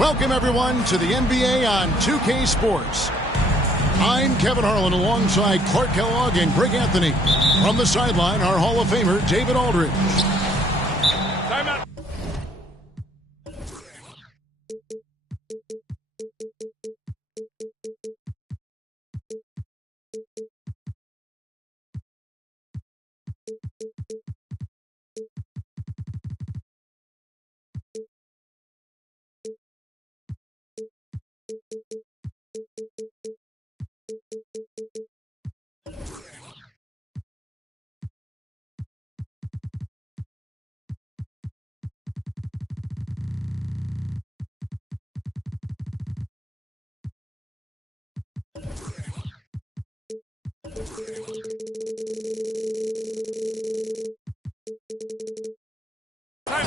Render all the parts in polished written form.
Welcome, everyone, to the NBA on 2K Sports. I'm Kevin Harlan alongside Clark Kellogg and Greg Anthony. From the sideline, our Hall of Famer, David Aldridge. Timeout.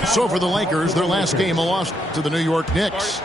So for the Lakers, their last game, a loss to the New York Knicks.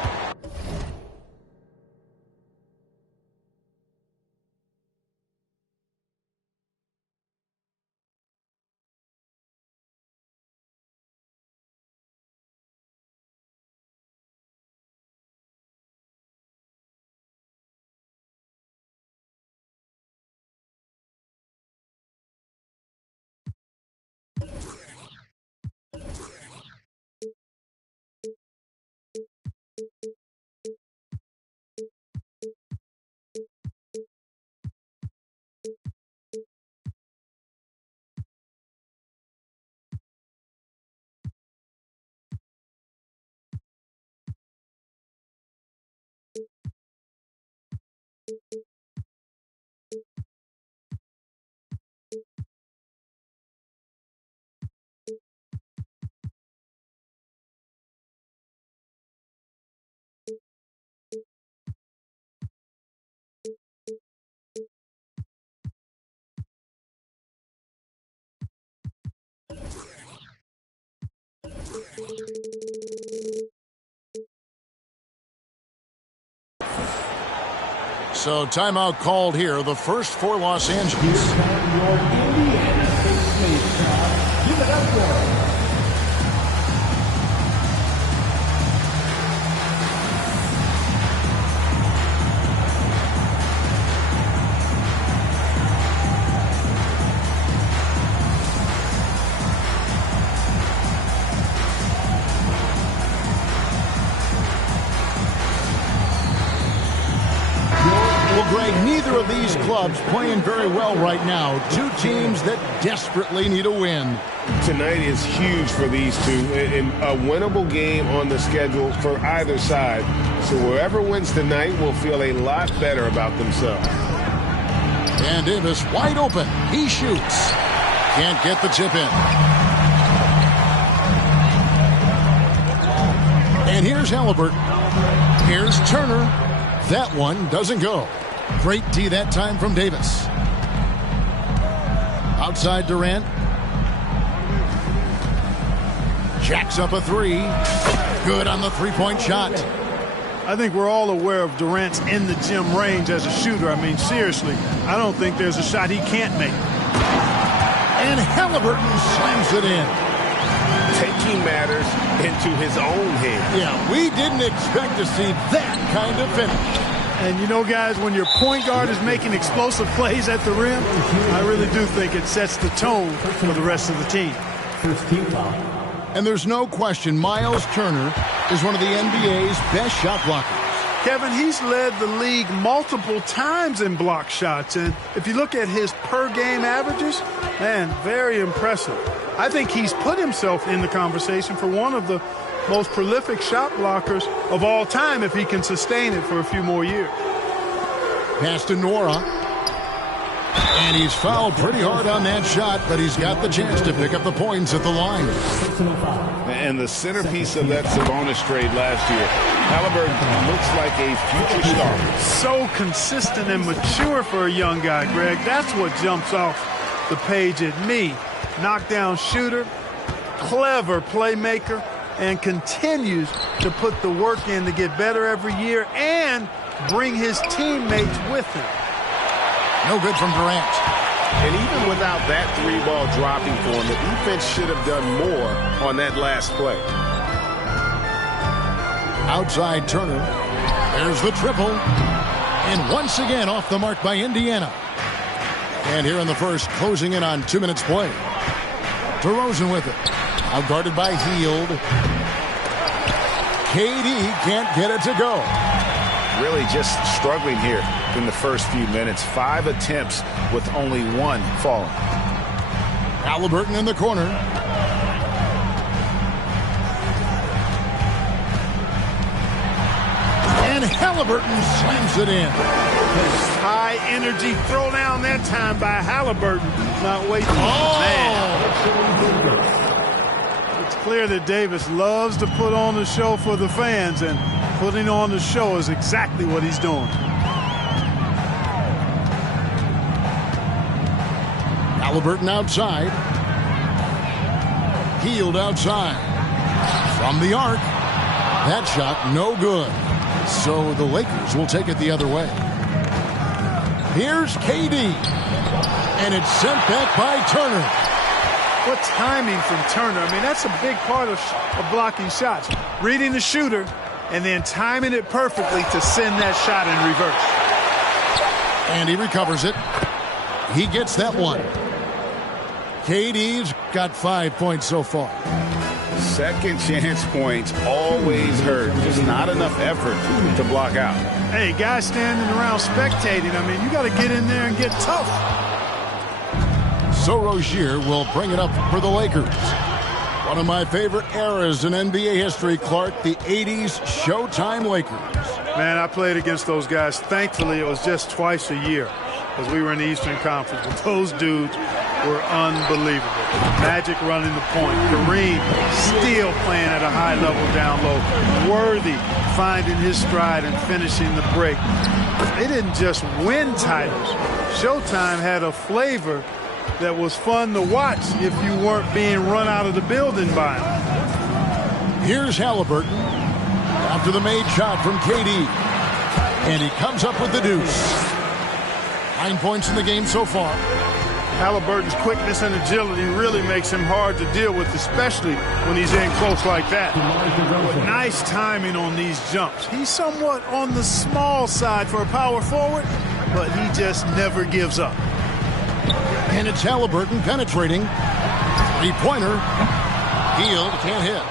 So timeout called here, the first for Los Angeles. Your Indiana State Mace crowd. Give it up for him. Neither of these clubs playing very well right now. Two teams that desperately need a win. Tonight is huge for these two. And a winnable game on the schedule for either side. So whoever wins tonight will feel a lot better about themselves. And Davis wide open. He shoots. Can't get the tip in. And here's Halliburton. Here's Turner. That one doesn't go. Great D that time from Davis. Outside Durant. Jacks up a three. Good on the three-point shot. I think we're all aware of Durant's in the gym range as a shooter. I mean, seriously, I don't think there's a shot he can't make. And Halliburton slams it in. Taking matters into his own hands. Yeah, we didn't expect to see that kind of finish. And, you know, guys, when your point guard is making explosive plays at the rim, I really do think it sets the tone for the rest of the team. First team foul. And there's no question Miles Turner is one of the NBA's best shot blockers. Kevin, he's led the league multiple times in block shots. And if you look at his per-game averages, man, very impressive. I think he's put himself in the conversation for one of the most prolific shot blockers of all time if he can sustain it for a few more years. Pass to Nora. And he's fouled pretty hard on that shot, but he's got the chance to pick up the points at the line. And the centerpiece of that Sabonis trade last year, Halliburton looks like a future star. So consistent and mature for a young guy, Greg. That's what jumps off the page at me. Knockdown shooter, clever playmaker, and continues to put the work in to get better every year and bring his teammates with him. No good from Durant. And even without that three-ball dropping for him, the defense should have done more on that last play. Outside Turner. There's the triple. And once again off the mark by Indiana. And here in the first, closing in on 2 minutes play. DeRozan with it. Outguarded by Hield. KD can't get it to go. Really just struggling here in the first few minutes. 5 attempts with only 1 falling. Halliburton in the corner. And Halliburton slams it in. High energy throw down that time by Halliburton. Not waiting. Oh! Man. It's clear that Davis loves to put on the show for the fans, and putting on the show is exactly what he's doing. Halliburton outside. Hield outside. From the arc. That shot no good. So the Lakers will take it the other way. Here's KD. And it's sent back by Turner. What timing from Turner. I mean, that's a big part of blocking shots. Reading the shooter and then timing it perfectly to send that shot in reverse. And he recovers it. He gets that one. KD's got 5 points so far. Second chance points always hurt. Just not enough effort to block out. Hey, guys standing around spectating, I mean, you got to get in there and get tough. So Rozier will bring it up for the Lakers. One of my favorite eras in NBA history, Clark, the 80s Showtime Lakers. Man, I played against those guys. Thankfully, it was just twice a year because we were in the Eastern Conference. But those dudes were unbelievable. Magic running the point. Kareem still playing at a high level down low. Worthy finding his stride and finishing the break. They didn't just win titles. Showtime had a flavor that was fun to watch if you weren't being run out of the building by them. Here's Halliburton after the made shot from KD. And he comes up with the deuce. 9 points in the game so far. Halliburton's quickness and agility really makes him hard to deal with, especially when he's in close like that. But nice timing on these jumps. He's somewhat on the small side for a power forward, but he just never gives up. And it's Halliburton penetrating. Three-pointer. Hield can't hit.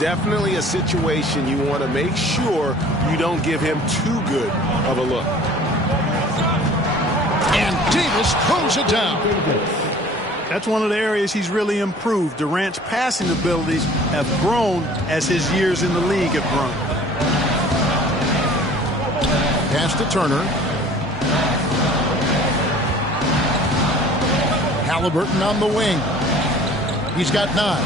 Definitely a situation you want to make sure you don't give him too good of a look. And Davis throws it down. That's one of the areas he's really improved. Durant's passing abilities have grown as his years in the league have grown. Pass to Turner. Halliburton on the wing. He's got 9.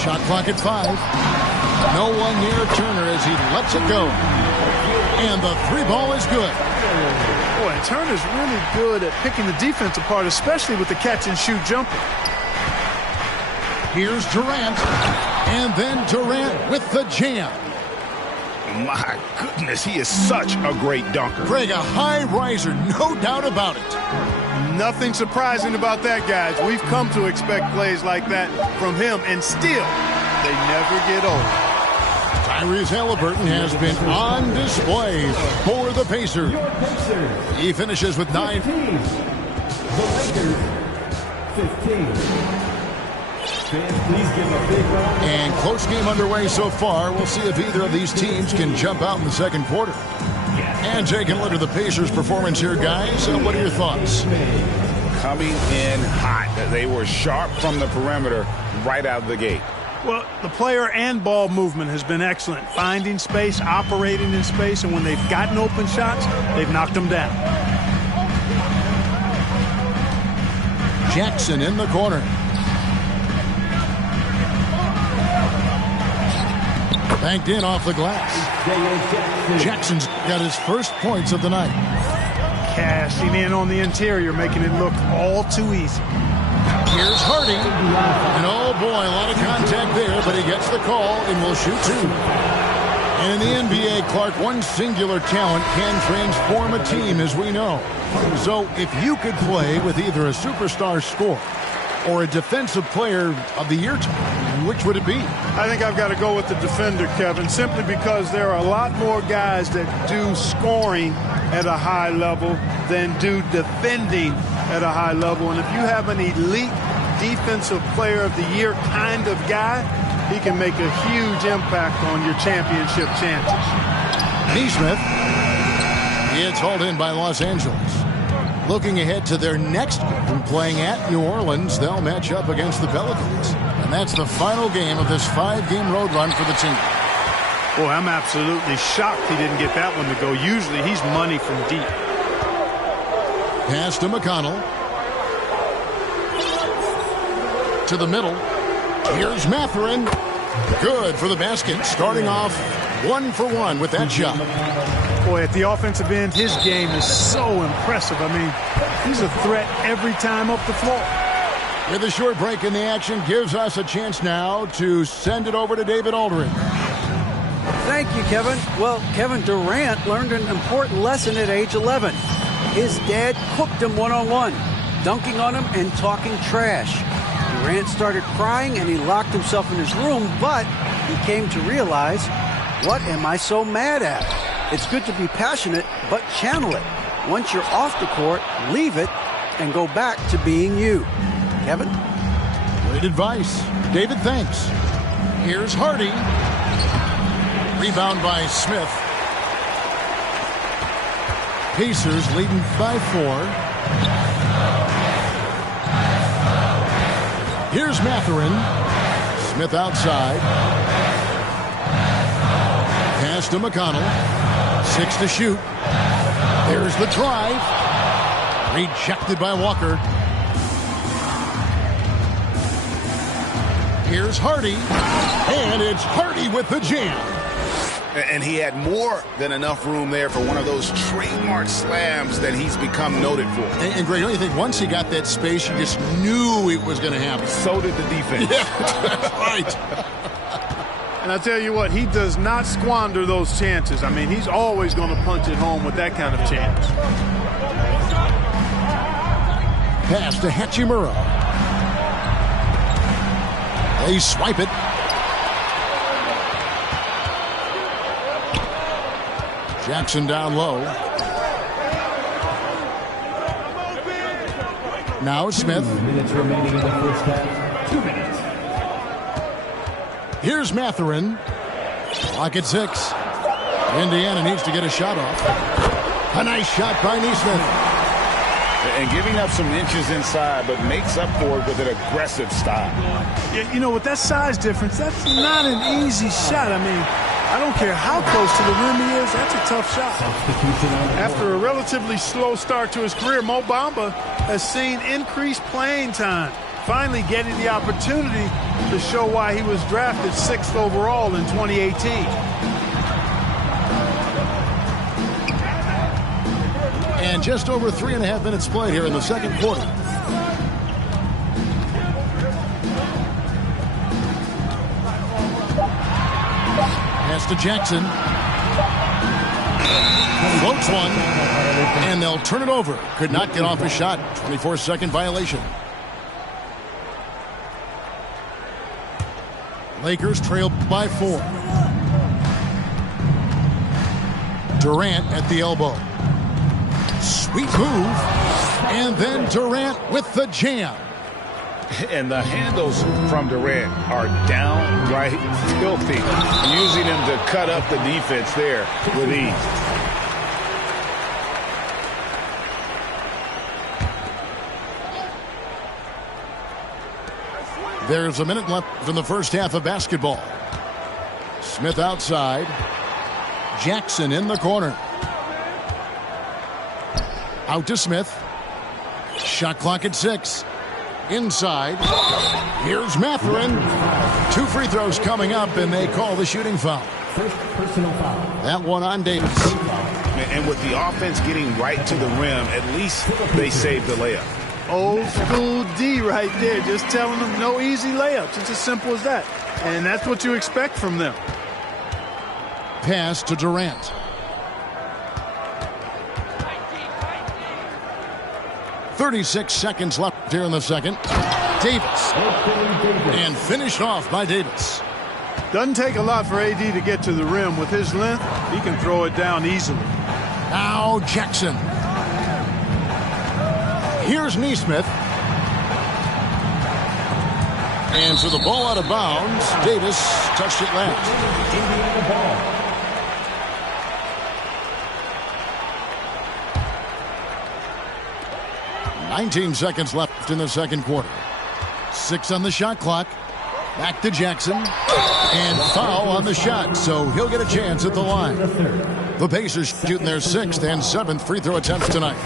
Shot clock at 5. No one near Turner as he lets it go. And the 3-ball is good. Boy, Turner's really good at picking the defense apart, especially with the catch-and-shoot jumper. Here's Durant. And then Durant with the jam. My goodness, he is such a great dunker. Greg, a high riser, no doubt about it. Nothing surprising about that, guys. We've come to expect plays like that from him, and still, they never get old. Tyrese Halliburton has been on display for the Pacers. He finishes with 9. The Lakers, 15. Fans, please give a big round. And close game underway so far. We'll see if either of these teams can jump out in the second quarter. And taking a look at the Pacers' performance here, guys. What are your thoughts? Coming in hot. They were sharp from the perimeter right out of the gate. Well, the player and ball movement has been excellent. Finding space, operating in space, and when they've gotten open shots, they've knocked them down. Jackson in the corner. Banked in off the glass. Jackson's got his first points of the night. Cashing in on the interior, making it look all too easy. Here's Hardy. And oh boy, a lot of contact there, but he gets the call and will shoot 2. And in the NBA, Clark, one singular talent can transform a team, as we know. So if you could play with either a superstar scorer or a defensive player of the year, which would it be? I think I've got to go with the defender, Kevin, simply because there are a lot more guys that do scoring at a high level than do defending at a high level. And if you have an elite defensive player of the year kind of guy, he can make a huge impact on your championship chances. Neesmith. It's hauled in by Los Angeles. Looking ahead to their next game, playing at New Orleans, they'll match up against the Pelicans. And that's the final game of this 5-game road run for the team. Boy, I'm absolutely shocked he didn't get that one to go. Usually he's money from deep. Pass to McConnell. To the middle. Here's Mathurin. Good for the basket. Starting off 1 for 1 with that shot. Boy, at the offensive end, his game is so impressive. I mean, he's a threat every time up the floor. With a short break in the action, gives us a chance now to send it over to David Aldridge. Thank you, Kevin. Well, Kevin Durant learned an important lesson at age 11. His dad cooked him one-on-one, dunking on him and talking trash. Durant started crying and he locked himself in his room, but he came to realize, what am I so mad at? It's good to be passionate, but channel it. Once you're off the court, leave it and go back to being you. Kevin? Great advice. David, thanks. Here's Hardy. Rebound by Smith. Pacers leading by 4. Here's Mathurin. Smith outside. Pass to McConnell. 6 to shoot. There's the drive. Rejected by Walker. Here's Hardy. And it's Hardy with the jam. And he had more than enough room there for one of those trademark slams that he's become noted for. And Greg, don't you think once he got that space, you just knew it was going to happen? So did the defense. Yeah, right. And I tell you what, he does not squander those chances. I mean, he's always going to punch it home with that kind of chance. Pass to Hachimura. They swipe it. Jackson down low. Now Smith. 2 minutes remaining in the first half. 2 minutes. Here's Mathurin. Clock at 6. Indiana needs to get a shot off. A nice shot by Neesmith. And giving up some inches inside, but makes up for it with an aggressive style. Yeah, you know, with that size difference, that's not an easy shot. I mean, I don't care how close to the rim he is, that's a tough shot. After a relatively slow start to his career, Mo Bamba has seen increased playing time, finally getting the opportunity to show why he was drafted 6th overall in 2018. And just over 3.5 minutes played here in the second quarter. Pass to Jackson. Floats one. And they'll turn it over. Could not get off a shot. 24-second violation. Lakers trail by 4. Durant at the elbow. Sweet move. And then Durant with the jam. And the handles from Durant are downright filthy, using him to cut up the defense there with ease. There's a minute left in the first half of basketball. Smith outside. Jackson in the corner. Out to Smith. Shot clock at 6. Inside. Here's Mathurin. 2 free throws coming up, and they call the shooting foul. First personal foul. That one on Davis. And with the offense getting right to the rim, at least they saved the layup. Old school D right there, just telling them no easy layups. It's as simple as that. And that's what you expect from them. Pass to Durant. .36 seconds left here in the second. Davis. And finished off by Davis. Doesn't take a lot for AD to get to the rim. With his length, he can throw it down easily. Now Jackson. Here's Neesmith. And for the ball out of bounds, Davis touched it last. Indiana ball. 19 seconds left in the second quarter. 6 on the shot clock. Back to Jackson. And foul on the shot, so he'll get a chance at the line. The Pacers shooting their 6th and 7th free throw attempts tonight.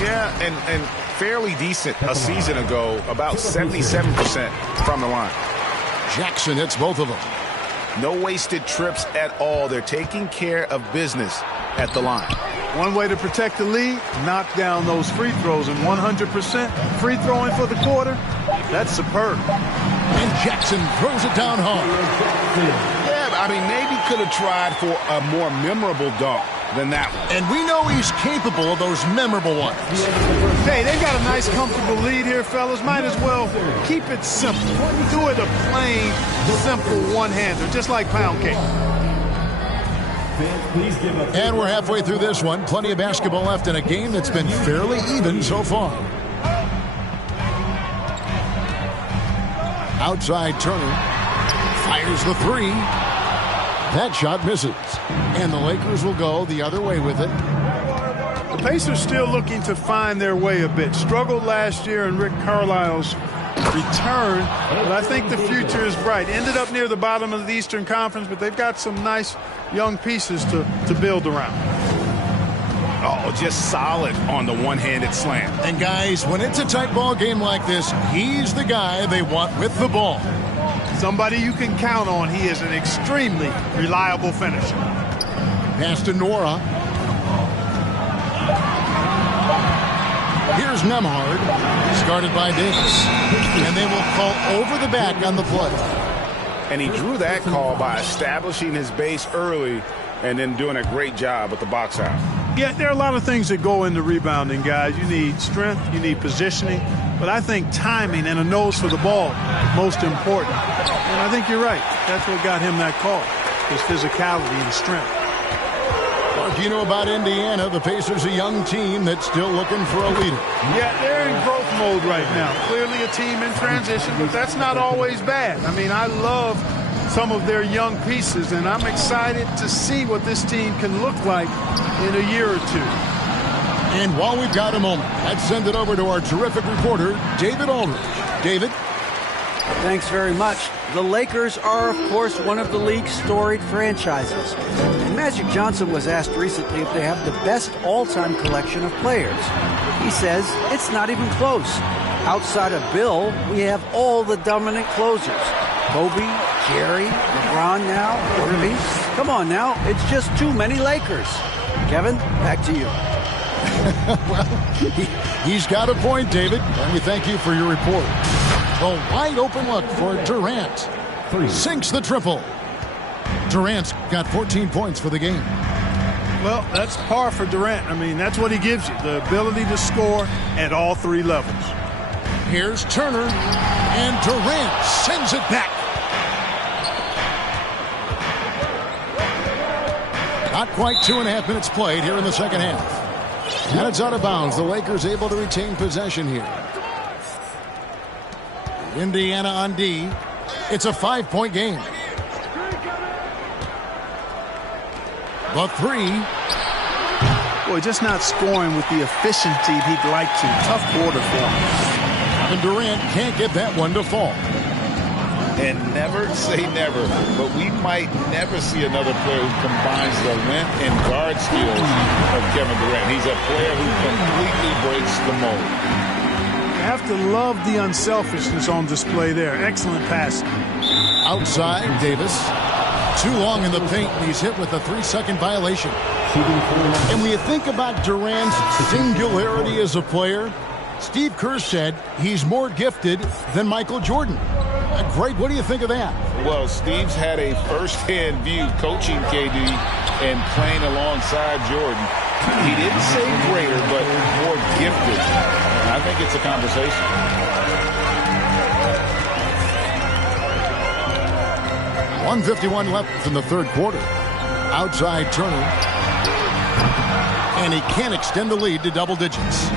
Yeah, and fairly decent a season ago, about 77% from the line. Jackson hits both of them. No wasted trips at all. They're taking care of business at the line. One way to protect the lead, knock down those free throws, and 100% free throwing for the quarter, that's superb. And Jackson throws it down hard. Yeah, I mean, maybe could have tried for a more memorable dunk than that one. And we know he's capable of those memorable ones. Hey, they've got a nice, comfortable lead here, fellas. Might as well keep it simple. Do it a plain, simple one-hander, just like pound cake. And we're halfway through this one. Plenty of basketball left in a game that's been fairly even so far. Outside Turner fires the 3. That shot misses. And the Lakers will go the other way with it. The Pacers still looking to find their way a bit. Struggled last year in Rick Carlisle's return, but I think the future is bright. Ended up near the bottom of the Eastern Conference, but they've got some nice young pieces to build around. Oh, just solid on the one-handed slam. And guys, when it's a tight ball game like this, he's the guy they want with the ball. Somebody you can count on. He is an extremely reliable finisher. Pass to Nora. Here's Nemhard, started by Davis. And they will call over the back on the play. And he drew that call by establishing his base early and then doing a great job with the box out. Yeah, there are a lot of things that go into rebounding, guys. You need strength, you need positioning, but I think timing and a nose for the ball most important. And I think you're right. That's what got him that call, his physicality and strength. Mark, you know about Indiana. The Pacers, a young team that's still looking for a leader. Yeah, they're in growth mode right now. Clearly a team in transition, but that's not always bad. I mean, I love some of their young pieces, and I'm excited to see what this team can look like in a year or two. And while we've got a moment, let's send it over to our terrific reporter, David Aldridge. David? Thanks very much. The Lakers are, of course, one of the league's storied franchises. And Magic Johnson was asked recently if they have the best all-time collection of players. He says it's not even close. Outside of Bill, we have all the dominant closers. Kobe, Jerry, LeBron now, Irving. Come on now, it's just too many Lakers. Kevin, back to you. Well, he's got a point, David, and we thank you for your report. A wide open look for Durant. Sinks the triple. Durant's got 14 points for the game. Well, that's par for Durant. I mean, that's what he gives you, the ability to score at all 3 levels. Here's Turner, and Durant sends it back. Not quite 2.5 minutes played here in the second half. And it's out of bounds. The Lakers able to retain possession here. Indiana on D. It's a 5-point game. The 3. Boy, just not scoring with the efficiency he'd like to. Tough quarter for him. And Durant can't get that one to fall. And never say never, but we might never see another player who combines the length and guard skills of Kevin Durant. He's a player who completely breaks the mold. You have to love the unselfishness on display there. Excellent passing. Outside, Davis. Too long in the paint, and he's hit with a 3-second violation. And when you think about Durant's singularity as a player, Steve Kerr said he's more gifted than Michael Jordan. Greg, what do you think of that? Well, Steve's had a first-hand view coaching KD and playing alongside Jordan. He didn't say greater, but more gifted. I think it's a conversation. 1:51 left in the third quarter. Outside Turner. And he can't extend the lead to double digits.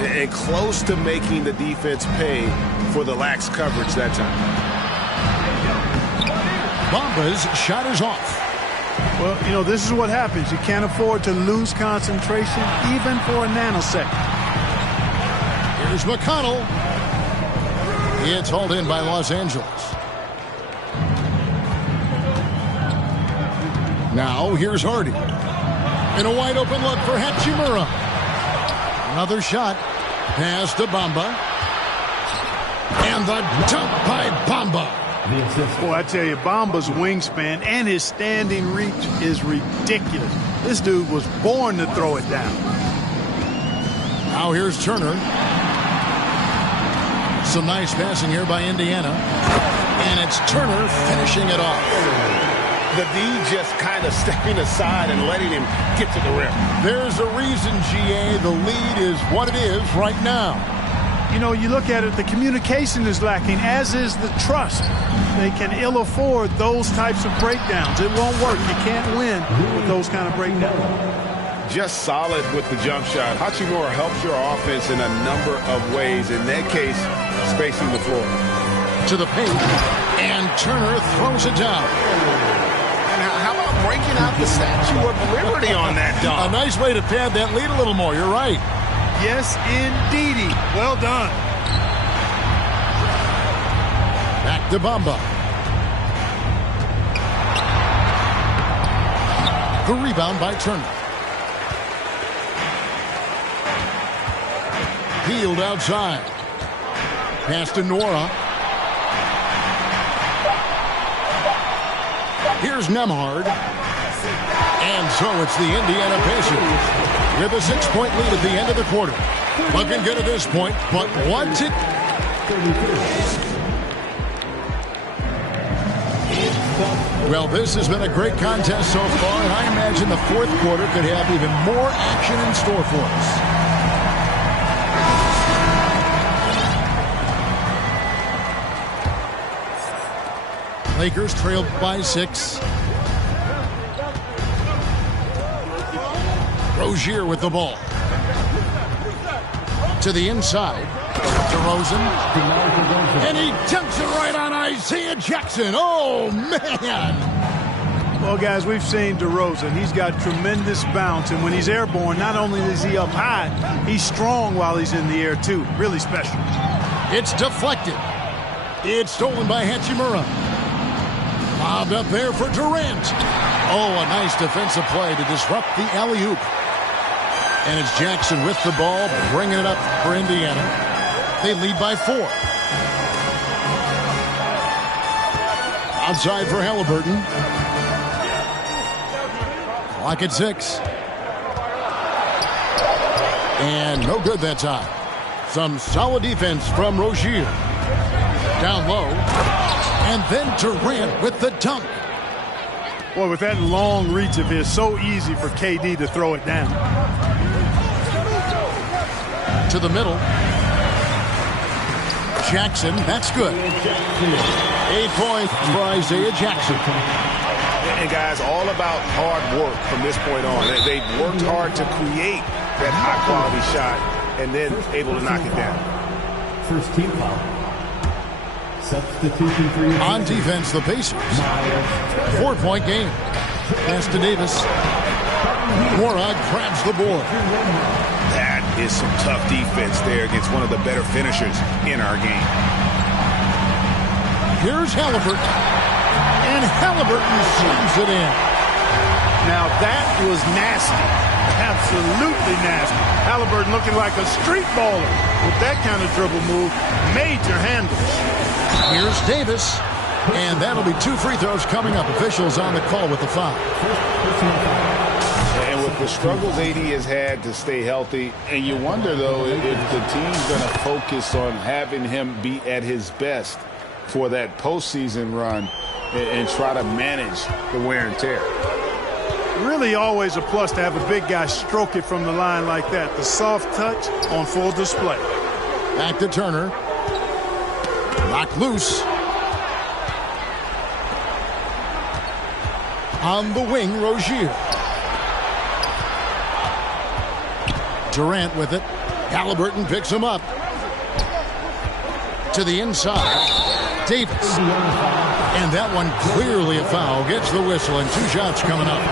And close to making the defense pay for the lax coverage that time. Bamba's shot is off. Well, you know, this is what happens. You can't afford to lose concentration even for a nanosecond. Here's McConnell. It's hauled in by Los Angeles. Now here's Hardy. And a wide open look for Hachimura. Another shot. Pass to Bamba. And the dunk by Bamba. Boy, I tell you, Bamba's wingspan and his standing reach is ridiculous. This dude was born to throw it down. Now here's Turner. Some nice passing here by Indiana. And it's Turner finishing it off. The D just kind of stepping aside and letting him get to the rim. There's a reason, GA, the lead is what it is right now. You know, you look at it, the communication is lacking, as is the trust. They can ill afford those types of breakdowns. It won't work. You can't win with those kind of breakdowns. Just solid with the jump shot. Hachimura helps your offense in a number of ways. In that case, spacing the floor. To the paint, and Turner throws it down. How about breaking out the Statue of Liberty on that dunk? A nice way to pad that lead a little more. You're right. Yes, indeedy. Well done. Back to Bamba. The rebound by Turner. Peeled outside. Pass to Nora. Here's Nemhard. And so it's the Indiana Pacers with a 6-point lead at the end of the quarter. Looking good at this point, but what's it? Well, this has been a great contest so far, and I imagine the fourth quarter could have even more action in store for us. Lakers trailed by 6. Rozier with the ball. To the inside. DeRozan. And he dunks it right on Isaiah Jackson. Oh, man. Well, guys, we've seen DeRozan. He's got tremendous bounce, and when he's airborne, not only is he up high, he's strong while he's in the air, too. Really special. It's deflected. It's stolen by Hachimura. Bobbed up there for Durant. Oh, a nice defensive play to disrupt the alley-oop. And it's Jackson with the ball, bringing it up for Indiana. They lead by 4. Outside for Halliburton. Clock at 6. And no good that time. Some solid defense from Rozier. Down low. And then Durant with the dunk. Boy, with that long reach of his, so easy for KD to throw it down. To the middle. Jackson, that's good. 8 points for Isaiah Jackson. And guys, all about hard work from this point on. They've worked hard to create that high-quality shot and then able to knock it down. First team foul. Substitution for you. On defense, the Pacers. 4-point game. Pass to Davis. Morag grabs the board. That is some tough defense there against one of the better finishers in our game. Here's Halliburton. And Halliburton slams it in. Now that was nasty. Absolutely nasty. Halliburton looking like a street baller with that kind of dribble move. Major handles. Here's Davis. And that'll be 2 free throws coming up. Officials on the call with the foul. And with the struggles AD has had to stay healthy, and you wonder, though, if the team's going to focus on having him be at his best for that postseason run and try to manage the wear and tear. Really always a plus to have a big guy stroke it from the line like that. The soft touch on full display. Back to Turner. Knocked loose. On the wing, Rozier. Durant with it. Halliburton picks him up. To the inside. Davis. And that one clearly a foul. Gets the whistle and 2 shots coming up.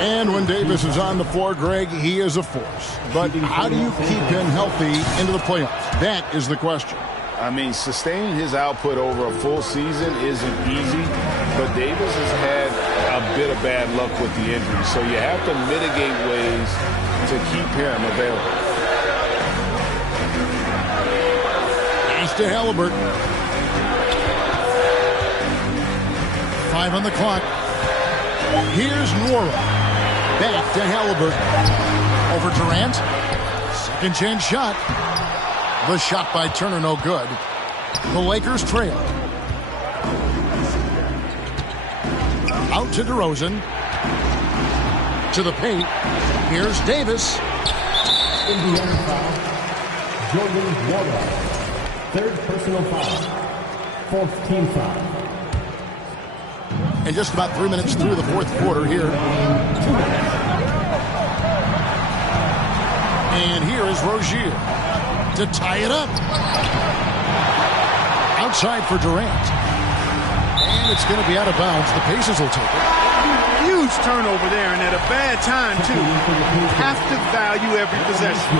And when Davis is on the floor, Greg, he is a force. But how do you keep him healthy into the playoffs? That is the question. I mean, sustaining his output over a full season isn't easy, but Davis has had a bit of bad luck with the injury, so you have to mitigate ways to keep him available. Pass to Halliburton. 5 on the clock. Here's Nwora. Back to Halliburton. Over Durant. Second chance shot. The shot by Turner no good. The Lakers trail. Out to DeRozan. To the paint. Here's Davis. Indiana foul. Jordan Nwora. 3rd personal foul. 4th team foul. And just about 3 minutes through the 4th quarter here. And here is Rozier to tie it up. Outside for Durant. And it's going to be out of bounds. The Pacers will take it. Huge turnover there, and at a bad time, too. You have to value every possession.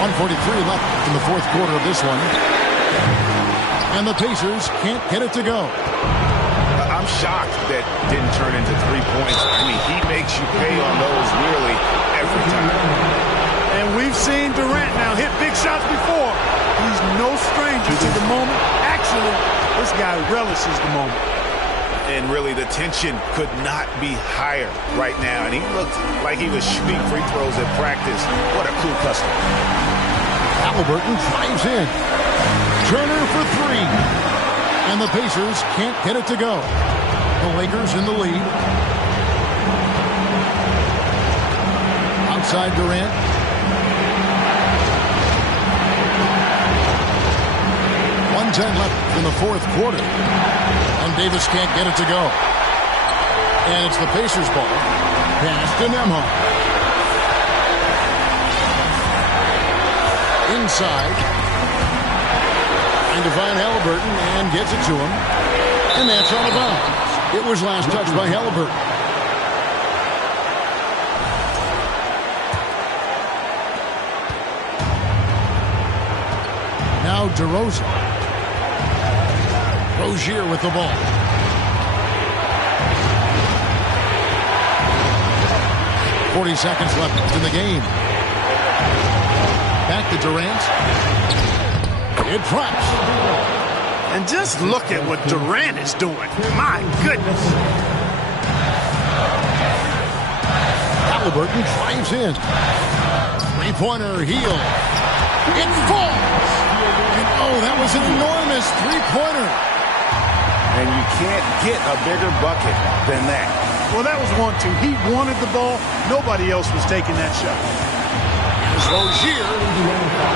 1:43 left in the 4th quarter of this one. And the Pacers can't get it to go. I'm shocked that didn't turn into 3 points. I mean, he makes you pay on those nearly every time. And we've seen Durant now hit big shots before. He's no stranger to the moment. Actually, this guy relishes the moment. And really, the tension could not be higher right now. And he looked like he was shooting free throws at practice. What a cool customer. Halliburton drives in. Turner for 3. And the Pacers can't get it to go. The Lakers in the lead. Outside Durant. .110 left in the 4th quarter. And Davis can't get it to go. And it's the Pacers ball. Pass to Nembhard. Inside. Trying to find Halliburton and gets it to him. And that's on a bounce. It was last touched by Halliburton. Now DeRozan. Rozier with the ball. .40 seconds left in the game. Back to Durant. It drops. And just look at what Durant is doing. My goodness. Halliburton drives in. Three-pointer heel. It falls. And oh, that was an enormous three-pointer. And you can't get a bigger bucket than that. Well, that was 1-2. He wanted the ball. Nobody else was taking that shot. Here's Rozier.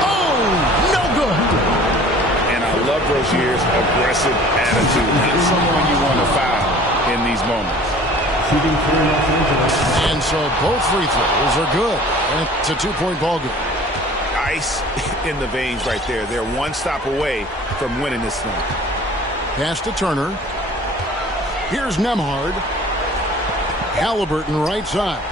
Oh, no good. And I love Rozier's aggressive attitude. Not someone you want to foul in these moments. And so both free throws are good. And it's a two-point ball game. Ice in the veins right there. They're one stop away from winning this thing. Pass to Turner. Here's Nembhard. Halliburton right side.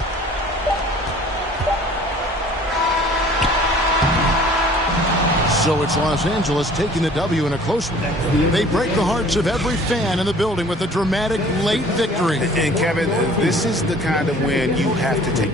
So it's Los Angeles taking the W in a close one. They break the hearts of every fan in the building with a dramatic late victory. And Kevin, this is the kind of win you have to take.